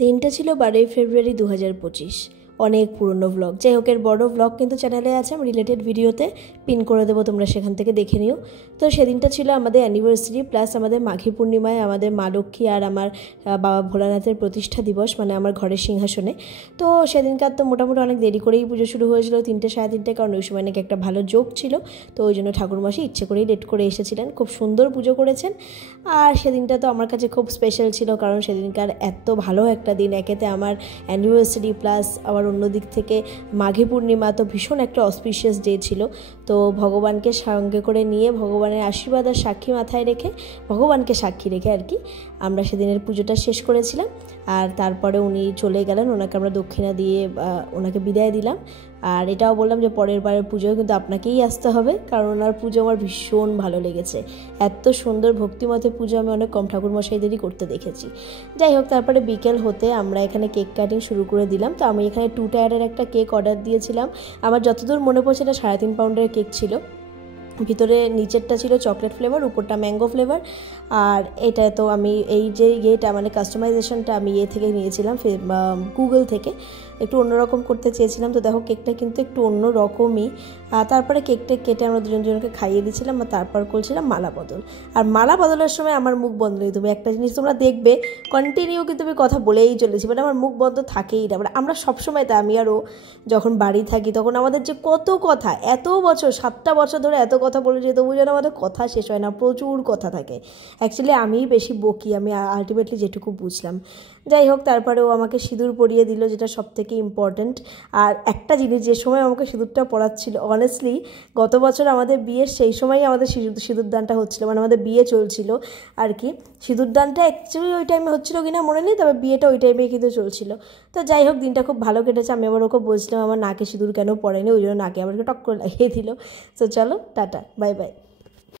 দিনটা ছিল 12ই ফেব্রুয়ারি 2025। অনেক পুরনো ব্লগ, যাই হোক এর বড় ব্লগ কিন্তু চ্যানেলে আছে, আমি রিলেটেড ভিডিওতে পিন করে দেবো, তোমরা সেখান থেকে দেখে নিও। তো সেদিনটা ছিল আমাদের অ্যানিভার্সারি প্লাস আমাদের মাঘী পূর্ণিমায় আমাদের মা লক্ষ্মী আর আমার বাবা ভোলানাথের প্রতিষ্ঠা দিবস, মানে আমার ঘরের সিংহাসনে। তো সেদিনকার তো মোটামুটি অনেক দেরি করেই পুজো শুরু হয়েছিল, 3টে সাড়ে 3টে, কারণ ওই সময় নাকি একটা ভালো যোগ ছিল। তো ওই জন্য ঠাকুরমশাই ইচ্ছে করেই লেট করে এসেছিলেন, খুব সুন্দর পুজো করেছেন। আর সেদিনটা তো আমার কাছে খুব স্পেশাল ছিল, কারণ সেদিনকার এত ভালো একটা দিন, একেতে আমার অ্যানিভার্সারি প্লাস আবার অন্য দিক থেকে মাঘী পূর্ণিমা, তো ভীষণ একটা অসপিশিয়াস ডে ছিল। তো ভগবানকে সঙ্গে করে নিয়ে, ভগবানের আশীর্বাদ আর সাক্ষী মাথায় রেখে, ভগবানকে সাক্ষী রেখে আর কি, আমরা সেদিনের পুজোটা শেষ করেছিলাম। আর তারপরে উনি চলে গেলেন, ওনাকে আমরা দক্ষিণা দিয়ে ওনাকে বিদায় দিলাম। আর এটাও বললাম যে পরের বারের পুজোয় কিন্তু আপনাকেই আসতে হবে, কারণ ওনার পুজো আমার ভীষণ ভালো লেগেছে। এত সুন্দর ভক্তিমতে পুজো আমি অনেক কম ঠাকুরমশাইদেরই করতে দেখেছি। যাই হোক, তারপরে বিকেল হতে আমরা এখানে কেক কাটিং শুরু করে দিলাম। তো আমি এখানে 2 টায়ারের একটা কেক অর্ডার দিয়েছিলাম। আমার যতদূর মনে পড়ছে এটা 3.5 পাউন্ডের কেক ছিল। ভিতরে নিচেরটা ছিল চকলেট ফ্লেভার, উপরটা ম্যাঙ্গো ফ্লেভার। আর এটা তো আমি এই যে ইয়েটা মানে কাস্টমাইজেশনটা আমি থেকে নিয়েছিলাম গুগল থেকে, একটু অন্যরকম করতে চেয়েছিলাম। তো দেখো কেকটা কিন্তু একটু অন্য রকমই। তারপরে কেকটা কেটে আমরা দুজনকে খাইয়ে দিয়েছিলাম, আর তারপর করছিলাম মালা বদল। আর মালা বদলের সময় আমার মুখ বন্ধ নেই। তুমি একটা জিনিস তোমরা দেখবে, কন্টিনিউ কিন্তু আমি কথা বলেই চলেছি, মানে আমার মুখ বন্ধ থাকেই না। মানে আমরা সবসময়, তাই আমি আরও যখন বাড়ি থাকি তখন আমাদের যে কত কথা, এত বছর 7টা বছর ধরে এত কথা বলে যে তবু যেন আমাদের কথা শেষ হয় না, প্রচুর কথা থাকে। অ্যাকচুয়ালি আমিই বেশি বকি, আমি আলটিমেটলি যেটুকু বুঝলাম। যাই হোক, তারপরে ও আমাকে সিঁদুর পরিয়ে দিল, যেটা সবথেকে ইম্পর্ট্যান্ট। আর একটা জিনিস, যে সময় আমাকে সিঁদুরটা পরাচ্ছিল, অনেস্টলি গত বছর আমাদের বিয়ের সেই সময়ই আমাদের সিঁদুরদানটা হচ্ছিলো, মানে আমাদের বিয়ে চলছিল আর কি। সিঁদুরদানটা অ্যাকচুয়ালি ওই টাইমে হচ্ছিলো কিনা মনে নেই, তবে বিয়েটা ওই টাইমেই কিন্তু চলছিল। তো যাই হোক, দিনটা খুব ভালো কেটেছে। আমি আবার ওকে বলছিলাম আমার নাকে সিঁদুর কেন পড়েনি, ওই জন্য নাকে আবার টক করে লাগিয়ে দিল। তো চলো টাটা, বাই বাই।